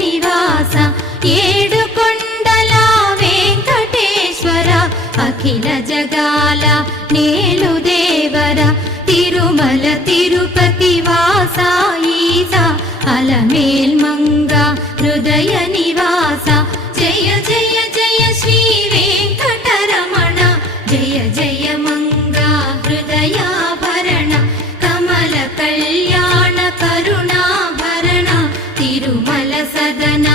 నివాస ఏడుకొండల వెంకటేశ్వర అఖిల జగాల నేలు దేవర తిరుమల తిరుపతి వాస ఈస అలమేల్మంగ హృదయ నివాస జయ జయ జయ శ్రీ వెంకటరమణ జయ జయ మంగ హృదయాభరణ కమల కళ్యాణ కరుణాభరణ తిరుమల సదన